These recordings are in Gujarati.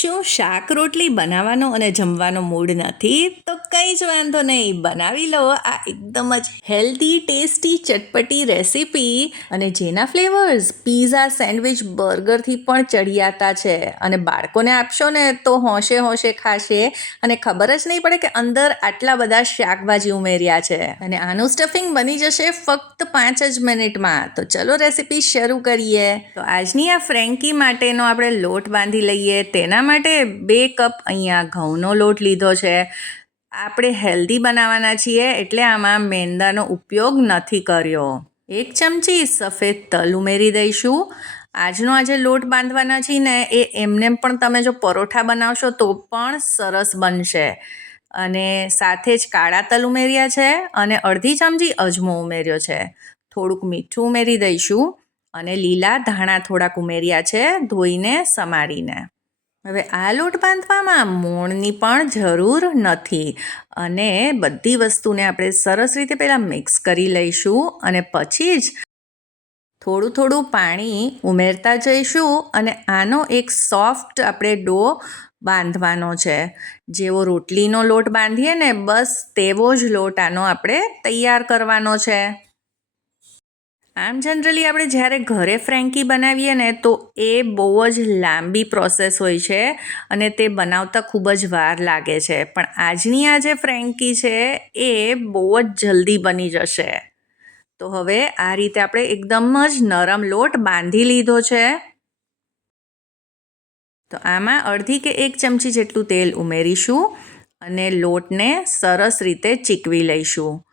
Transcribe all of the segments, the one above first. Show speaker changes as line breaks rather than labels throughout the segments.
શું શાક રોટલી બનાવવાનો અને જમવાનો મૂડ નથી, તો કંઈ જ વાંધો નહીં. બનાવી લો. આ એકદમ જ હેલ્ધી ટેસ્ટી ચટપટી રેસીપી અને જેના ફ્લેવર્સ પીઝા સેન્ડવિચ બર્ગરથી પણ ચડિયાતા છે. અને બાળકોને આપશો ને તો હોંશે હોંશે ખાશે. અને ખબર જ નહીં પડે કે અંદર આટલા બધા શાકભાજી ઉમેર્યા છે. અને આનું સ્ટફિંગ બની જશે ફક્ત પાંચ જ મિનિટમાં. તો ચલો રેસીપી શરૂ કરીએ. તો આજની આ ફ્રેન્કી માટેનો આપણે લોટ બાંધી લઈએ. તેના માટે બે કપ અહીંયા ઘઉંનો લોટ લીધો છે. આપણે હેલ્ધી બનાવવાના છીએ એટલે આમાં મેંદાનો ઉપયોગ નથી કર્યો. એક ચમચી સફેદ તલ ઉમેરી દઈશું. આજનો આજે લોટ બાંધવાના છીએ ને એ એમને પણ તમે જો પરોઠા બનાવશો તો પણ સરસ બનશે. અને સાથે જ કાળા તલ ઉમેર્યા છે અને અડધી ચમચી અજમો ઉમેર્યો છે. થોડુંક મીઠું ઉમેરી દઈશું અને લીલા ધાણા થોડાક ઉમેર્યા છે ધોઈને સમારીને. હવે આ લોટ બાંધવામાં મોણની પણ જરૂર નથી. અને બધી વસ્તુને આપણે સરસ રીતે પહેલાં મિક્સ કરી લઈશું અને પછી જ થોડું થોડું પાણી ઉમેરતા જઈશું અને આનો એક સોફ્ટ આપણે ડો બાંધવાનો છે. જેવો રોટલીનો લોટ બાંધીએ ને બસ તેવો જ લોટ આનો આપણે તૈયાર કરવાનો છે. આમ જનરલી આપણે જ્યારે ઘરે ફ્રેન્કી બનાવીએ ને, તો એ બહુ જ લાંબી પ્રોસેસ હોય છે અને તે બનાવતા ખૂબ જ વાર લાગે છે. પણ આજની આ જે ફ્રેન્કી છે, એ બહુ જ જલ્દી બની જશે. તો હવે આ રીતે આપણે એકદમ જ નરમ લોટ બાંધી લીધો છે. તો આમાં અડધી કે એક ચમચી જેટલું તેલ ઉમેરીશું અને લોટને સરસ રીતે ચીકવી લઈશું.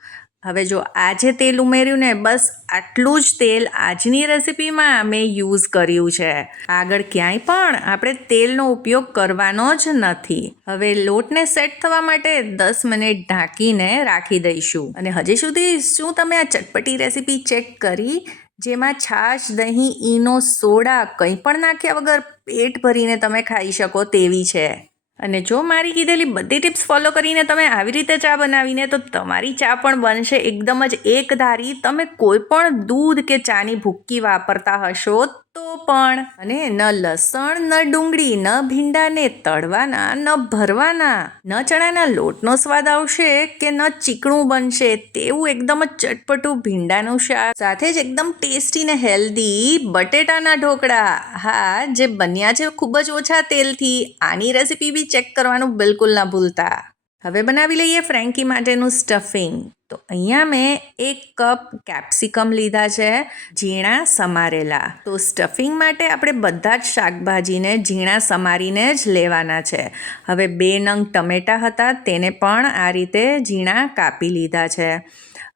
હવે જો આજે તેલ ઉમેર્યું ને, બસ આટલું જ તેલ આજની રેસીપીમાં મેં યુઝ કર્યું છે. આગળ ક્યાંય પણ આપણે તેલનો ઉપયોગ કરવાનો જ નથી. હવે લોટને સેટ થવા માટે દસ મિનિટ ઢાંકીને રાખી દઈશું. અને હજી સુધી શું તમે આ ચટપટી રેસીપી ચેક કરી? જેમાં છાશ, દહીં, ઈનો, સોડા કંઈ પણ નાખ્યા વગર પેટ ભરીને તમે ખાઈ શકો તેવી છે. અને જો મારી કીધેલી બધી ટિપ્સ ફોલો કરીને તમે આવી રીતે ચા બનાવીને તો તમારી ચા પણ બનશે એકદમ જ એકધારી તમે કોઈ પણ દૂધ કે ચાની ભૂક્કી વાપરતા હશો તો પણ. અને ન લસણ, ન ડુંગળી, ન ભીંડાને તળવાના, ન ભરવાના. ન ચણાના લોટનો સ્વાદ આવશે કે ન ચીકણું બનશે તેવું એકદમ જ ચટપટું ભીંડાનું શાક. સાથે જ એકદમ ટેસ્ટી ને હેલ્ધી બટેટાના ઢોકળા. હા, જે બન્યા છે ખૂબ જ ઓછા તેલથી. આની રેસીપી બી ચેક કરવાનું બિલકુલ ના ભૂલતા. હવે બનાવી લઈએ ફ્રેન્કી માટેનું સ્ટફિંગ. તો અહીંયા મેં એક કપ કેપ્સિકમ લીધા છે, ઝીણા સમારેલા. તો સ્ટફિંગ માટે આપણે બધા જ શાકભાજીને ઝીણા સમારીને જ લેવાના છે. હવે બે નંગ ટમેટા હતા, તેને પણ આ રીતે ઝીણા કાપી લીધા છે.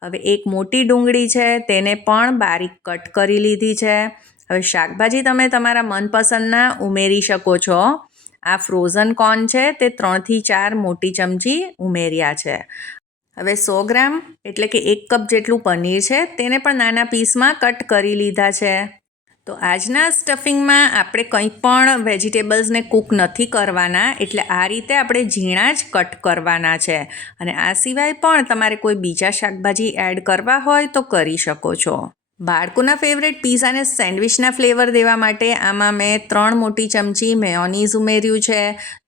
હવે એક મોટી ડુંગળી છે, તેને પણ બારીક કટ કરી લીધી છે. હવે શાકભાજી તમે તમારા મનપસંદના ઉમેરી શકો છો. આ ફ્રોઝન કોર્ન છે, તે ત્રણથી ચાર મોટી ચમચી ઉમેર્યા છે. હવે સો ગ્રામ, એટલે કે એક કપ જેટલું પનીર છે, તેને પણ નાના પીસમાં કટ કરી લીધા છે. તો આજના સ્ટફિંગમાં આપણે કંઈ પણ વેજીટેબલ્સને કૂક નથી કરવાના, એટલે આ રીતે આપણે ઝીણા જ કટ કરવાના છે. અને આ સિવાય પણ તમારે કોઈ બીજા શાકભાજી એડ કરવા હોય તો કરી શકો છો. બાળકોના ફેવરેટ પીઝા અને સેન્ડવિચના ફ્લેવર દેવા માટે આમાં મેં ત્રણ મોટી ચમચી મેયોનીઝ ઉમેર્યું છે.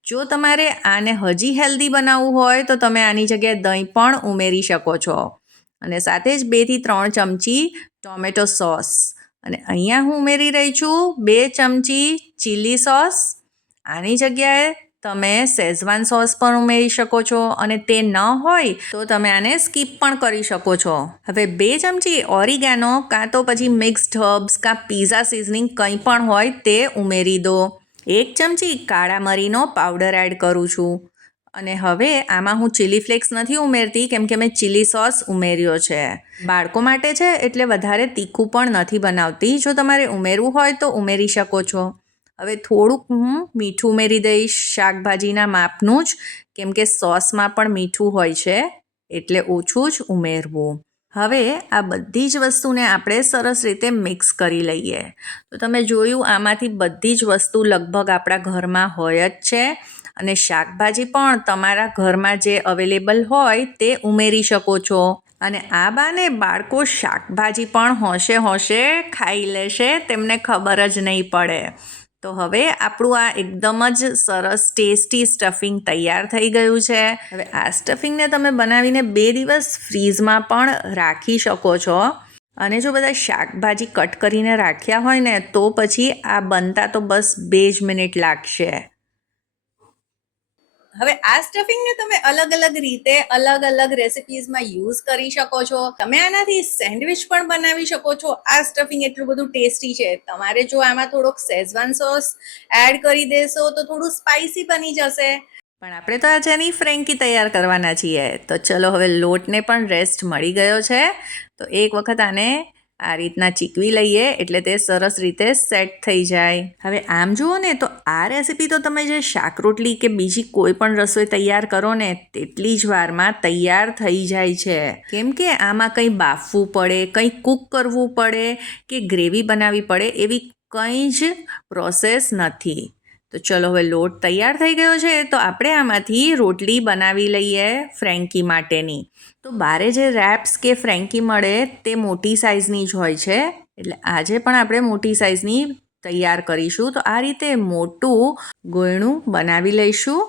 જો તમારે આને હજી હેલ્ધી બનાવવું હોય તો તમે આની જગ્યાએ દહીં પણ ઉમેરી શકો છો. અને સાથે જ બેથી ત્રણ ચમચી ટોમેટો સોસ અને અહીંયા હું ઉમેરી રહી છું બે ચમચી ચીલી સોસ આની જગ્યાએ તમે શેઝવાન સોસ પણ ઉમેરી શકો છો અને તે ન હોય તો તમે આને સ્કીપ પણ કરી શકો છો. હવે બે ચમચી ઓરિગેનો કાં તો પછી મિક્સ્ડ હર્બ્સ કાં પીઝા સિઝનિંગ કંઈ પણ હોય તે ઉમેરી દો. એક ચમચી કાળા મરીનો પાવડર એડ કરું છું. અને હવે આમાં હું ચીલી ફ્લેક્સ નથી ઉમેરતી કેમ કે મેં ચીલી સોસ ઉમેર્યો છે. બાળકો માટે છે એટલે વધારે તીખું પણ નથી બનાવતી. જો તમારે ઉમેરવું હોય તો ઉમેરી શકો છો. હવે થોડુંક હું મીઠું ઉમેરી દઈશ શાકભાજીના માપનું જ, કેમ કે સોસમાં પણ મીઠું હોય છે, એટલે ઓછું જ ઉમેરવું. હવે આ બધી જ વસ્તુને આપણે સરસ રીતે મિક્સ કરી લઈએ. તો તમે જોયું આમાંથી બધી જ વસ્તુ લગભગ આપણા ઘરમાં હોય જ છે અને શાકભાજી પણ તમારા ઘરમાં જે અવેલેબલ હોય તે ઉમેરી શકો છો. અને આ બાને બાળકો શાકભાજી પણ હોંશે હોંશે ખાઈ લેશે, તેમને ખબર જ નહીં પડે. તો હવે આપણું આ એકદમ જ સરસ ટેસ્ટી સ્ટફિંગ તૈયાર થઈ ગયું છે. હવે આ સ્ટફિંગને તમે બનાવીને બે દિવસ ફ્રીઝમાં પણ રાખી શકો છો. અને જો બધા શાકભાજી કટ કરીને રાખ્યા હોય ને તો પછી આ બનતા તો બસ બે જ મિનિટ લાગશે. હવે આ સ્ટફિંગને તમે અલગ અલગ રીતે, અલગ અલગ રેસિપીઝમાં યુઝ કરી શકો છો. તમે આનાથી સેન્ડવિચ પણ બનાવી શકો છો. આ સ્ટફિંગ એટલું બધું ટેસ્ટી છે. તમારે જો આમાં થોડોક શેઝવાન સોસ એડ કરી દેશો તો થોડું સ્પાઇસી બની જશે. પણ આપણે તો આજે એની ફ્રેન્કી તૈયાર કરવાના છીએ. તો ચલો હવે લોટને પણ રેસ્ટ મળી ગયો છે. તો એક વખત આને આ રીતના ચીકવી લઈએ એટલે તે સરસ રીતે સેટ થઈ જાય. હવે આમ જુઓ ને તો આ રેસીપી તો તમે જે શાક રોટલી કે બીજી કોઈ પણ રસોઈ તૈયાર કરો ને તેટલી જ વારમાં તૈયાર થઈ જાય છે. કેમ કે આમાં કંઈ બાફવું પડે, કંઈ કૂક કરવું પડે કે ગ્રેવી બનાવવી પડે એવી કંઈ જ પ્રોસેસ નથી. તો ચલો હવે લોટ તૈયાર થઈ ગયો છે તો આપણે આમાંથી રોટલી બનાવી લઈએ ફ્રેન્કી માટેની. તો બારે જે રેપ્સ કે ફ્રેન્કી મળે તે મોટી સાઇઝની જ હોય છે. એટલે આજે પણ આપણે મોટી સાઇઝની તૈયાર કરીશું. તો આ રીતે મોટું ગોયણું બનાવી લઈશું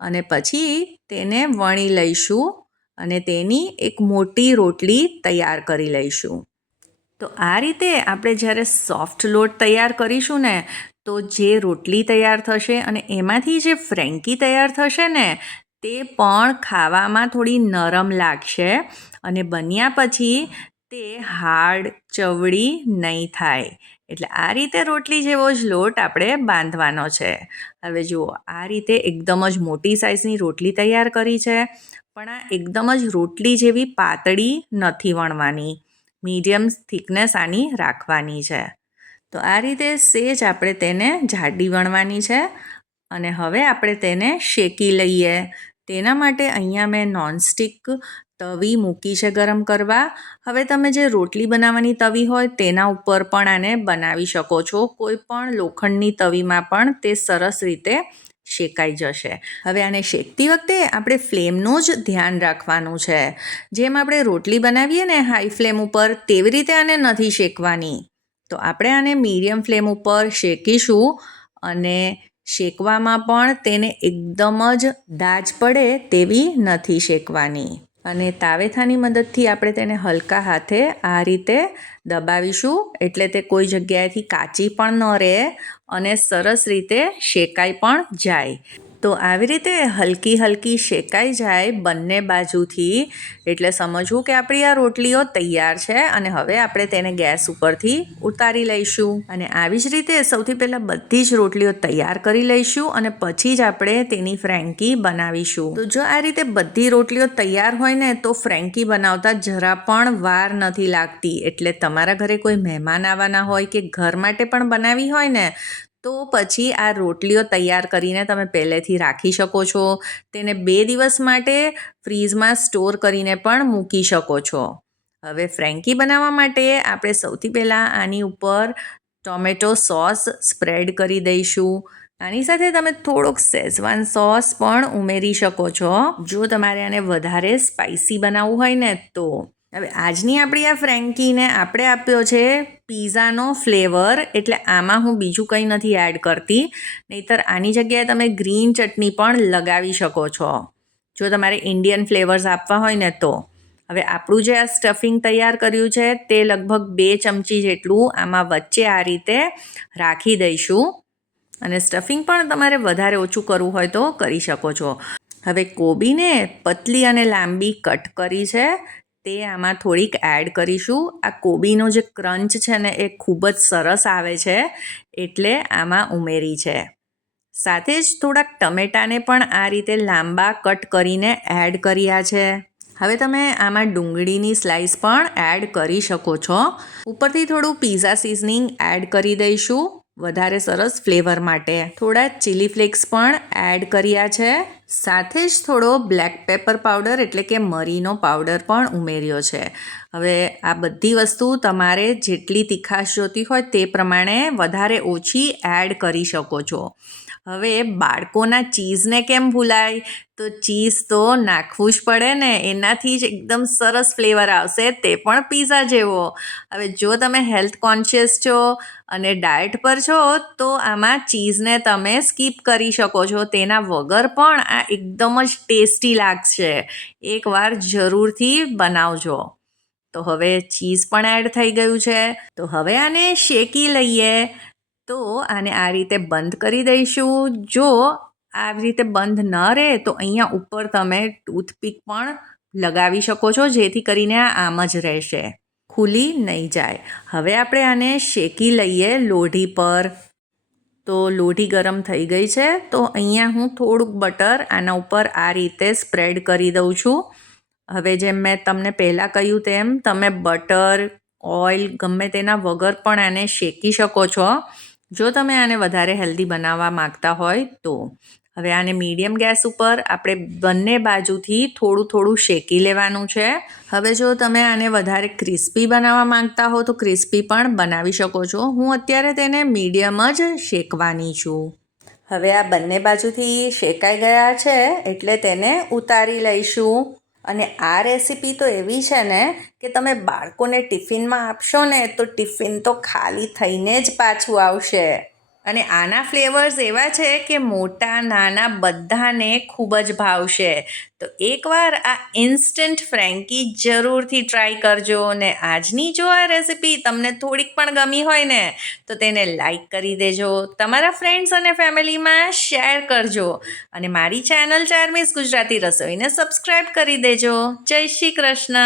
અને પછી તેને વણી લઈશું અને તેની એક મોટી રોટલી તૈયાર કરી લઈશું. તો આ રીતે આપણે જ્યારે સોફ્ટ લોટ તૈયાર કરીશું ને, તો જે રોટલી તૈયાર થશે અને એમાંથી જે ફ્રેન્કી તૈયાર થશે ને તે પણ ખાવામાં થોડી નરમ લાગશે અને બન્યા પછી તે હાર્ડ ચવડી નહીં થાય. એટલે આ રીતે રોટલી જેવો જ લોટ આપણે બાંધવાનો છે. હવે જુઓ, આ રીતે એકદમ જ મોટી સાઇઝની રોટલી તૈયાર કરી છે, પણ આ એકદમ જ રોટલી જેવી પાતળી નથી વણવાની. મીડિયમ થિકનેસ આની રાખવાની છે. તો આ રીતે સેજ આપણે તેને જાડી વણવાની છે અને હવે આપણે તેને શેકી લઈએ. તેના માટે અહીંયા મેં નોનસ્ટિક તવી મૂકી છે ગરમ કરવા. હવે તમે જે રોટલી બનાવવાની તવી હોય તેના ઉપર પણ આને બનાવી શકો છો. કોઈ પણ લોખંડની તવીમાં પણ તે સરસ રીતે શેકાઈ જશે. હવે આને શેકતી વખતે આપણે ફ્લેમનું જ ધ્યાન રાખવાનું છે. જેમ આપણે રોટલી બનાવીએ ને હાઈ ફ્લેમ ઉપર તેવી રીતે આને નથી શેકવાની. તો આપણે આને મીડિયમ ફ્લેમ ઉપર શેકીશું અને શેકવામાં પણ તેને એકદમ જ દાજ પડે તેવી નથી શેકવાની. અને તાવેથાની મદદથી આપણે તેને હલકા હાથે આ રીતે દબાવીશું, એટલે તે કોઈ જગ્યાએથી કાચી પણ ન રહે અને સરસ રીતે શેકાઈ પણ જાય. તો આવી રીતે હલકી હલકી શેકાઈ જાય બંને બાજુથી. એટલે સમજવું કે આપણી આ રોટલીઓ તૈયાર છે અને હવે આપણે તેને ગેસ ઉપરથી ઉતારી લઈશું. અને આવી જ રીતે સૌથી પહેલાં બધી જ રોટલીઓ તૈયાર કરી લઈશું અને પછી જ આપણે તેની ફ્રેન્કી બનાવીશું. તો જો આ રીતે બધી રોટલીઓ તૈયાર હોય ને તો ફ્રેન્કી બનાવતા જરા પણ વાર નથી લાગતી. એટલે તમારા ઘરે કોઈ મહેમાન આવવાના હોય કે ઘર માટે પણ બનાવી હોય ને તો પછી આ રોટલીઓ તૈયાર કરીને તમે પહેલેથી રાખી શકો છો. તેને બે દિવસ માટે ફ્રીઝમાં સ્ટોર કરીને પણ મૂકી શકો છો. હવે ફ્રેન્કી બનાવવા માટે આપણે સૌથી પહેલાં આની ઉપર ટોમેટો સોસ સ્પ્રેડ કરી દઈશું. આની સાથે તમે થોડોક શેઝવાન સોસ પણ ઉમેરી શકો છો. જો તમારે આને વધારે સ્પાઇસી બનાવવું હોય ને તો હવે આજની આપણી આ ફ્રેન્કીને આપણે આપ્યો છે પીઝાનો ફ્લેવર, એટલે આમાં હું બીજું કંઈ નથી એડ કરતી. નહીંતર આની જગ્યાએ તમે ગ્રીન ચટણી પણ લગાવી શકો છો. જો તમારે ઇન્ડિયન ફ્લેવર્સ આપવા હોય ને તો. હવે આપણું જે આ સ્ટફિંગ તૈયાર કર્યું છે તે લગભગ બે ચમચી જેટલું આમાં વચ્ચે આ રીતે રાખી દઈશું. અને સ્ટફિંગ પણ તમારે વધારે ઓછું કરવું હોય તો કરી શકો છો. હવે કોબીને પતલી અને લાંબી કટ કરી છે. તે આમાં થોડીક એડ કરીશું. આ કોબીનો જે ક્રંચ છે ને, એ ખૂબ જ સરસ આવે છે, એટલે આમાં ઉમેરી છે. સાથે જ થોડાક ટમેટાને પણ આ રીતે લાંબા કટ કરીને એડ કર્યા છે. હવે તમે આમાં ડુંગળીની સ્લાઇસ પણ એડ કરી શકો છો. ઉપરથી થોડું પીઝા સિઝનિંગ એડ કરી દઈશું. વધારે સરસ ફ્લેવર માટે. થોડા ચીલી ફ્લેક્સ પણ એડ કર્યા છે. સાથે જ થોડો બ્લેક પેપર પાવડર એટલે કે મરીનો પાવડર પણ ઉમેર્યો છે. હવે આ બધી વસ્તુ તમારે જેટલી તીખાશ જોતી હોય તે પ્રમાણે વધારે ઓછી એડ કરી શકો છો. હવે બાળકોના ચીઝને કેમ ભૂલાય? તો ચીઝ તો નાખવું જ પડે ને, એનાથી જ એકદમ સરસ ફ્લેવર આવશે તે પણ પીઝા જેવો. હવે જો તમે હેલ્થ કોન્શિયસ છો અને ડાયટ પર છો, તો આમાં ચીઝને તમે સ્કીપ કરી શકો છો. તેના વગર પણ આ એકદમ જ ટેસ્ટી લાગશે. એકવાર જરૂરથી બનાવજો. તો હવે ચીઝ પણ એડ થઈ ગયું છે. તો હવે આને શેકી લઈએ. તો આને આ રીતે બંધ કરી દઈશું. જો આવી રીતે બંધ ન રહે, તો અહીંયા ઉપર તમે ટૂથપીક પણ લગાવી શકો છો, જેથી કરીને આ આમ જ રહેશે. ખુલી નહીં જાય. હવે આપણે આને શેકી લઈએ લોઢી પર. તો લોઢી ગરમ થઈ ગઈ છે. તો અહીંયા હું થોડુંક બટર આના ઉપર આ રીતે સ્પ્રેડ કરી દઉં છું. હવે જેમ મેં તમને પહેલાં કહ્યું તેમ, તમે બટર, ઓઇલ ગમે તેના વગર પણ આને શેકી શકો છો. જો તમે આને વધારે હેલ્ધી બનાવવા માગતા હોય તો, હવે આને મીડિયમ ગેસ ઉપર આપણે બંને બાજુથી થોડું થોડું શેકી લેવાનું છે. હવે જો તમે આને વધારે ક્રિસ્પી બનાવવા માંગતા હો તો ક્રિસ્પી પણ બનાવી શકો છો. હું અત્યારે તેને મીડિયમ જ શેકવાની છું. હવે આ બંને બાજુથી શેકાઈ ગયા છે એટલે તેને ઉતારી લઈશું. અને આ રેસીપી તો એવી છે ને કે તમે બાળકોને ટિફિનમાં આપશો ને તો ટિફિન તો ખાલી થઈને જ પાછું આવશે. અને આના ફ્લેવર્સ એવા છે કે મોટા, નાના બધાને ખૂબ જ ભાવશે. તો એકવાર આ ઇન્સ્ટન્ટ ફ્રેન્કી જરૂરથી ટ્રાય કરજો અને આજની જો આ રેસીપી તમને થોડીક પણ ગમી હોય ને, તો તેને લાઈક કરી દેજો. તમારા ફ્રેન્ડ્સ અને ફેમિલીમાં શેર કરજો. અને મારી ચેનલ ચારમીસ ગુજરાતી રસોઈને સબસ્ક્રાઈબ કરી દેજો. જય શ્રી કૃષ્ણ.